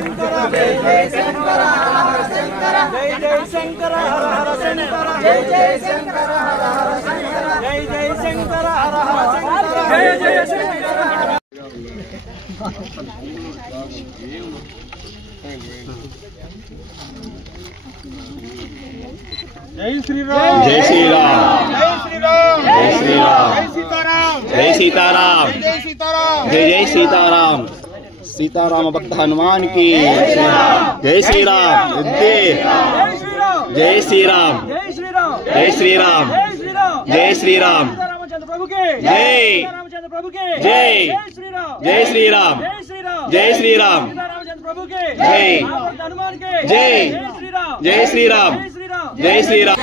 शंकर जय जय शंकर हर हर शंकर जय जय शंकर हर हर शंकर जय जय शंकर हर हर शंकर जय जय शंकर हर हर शंकर जय जय शंकर जय श्री राम जय श्री राम जय श्री राम जय श्री राम जय सीताराम जय सीताराम जय सीताराम जय जय सीताराम सीताराम भक्त हनुमान की जय श्री राम जय श्री राम जय श्री राम जय श्री राम जय श्री राम जय श्री राम रामचंद्र प्रभु के जय रामचंद्र प्रभु के जय श्री राम जय श्री राम जय श्री राम जय श्री राम रामचंद्र प्रभु के जय हनुमान के जय श्री राम जय श्री राम जय श्री राम जय श्री राम।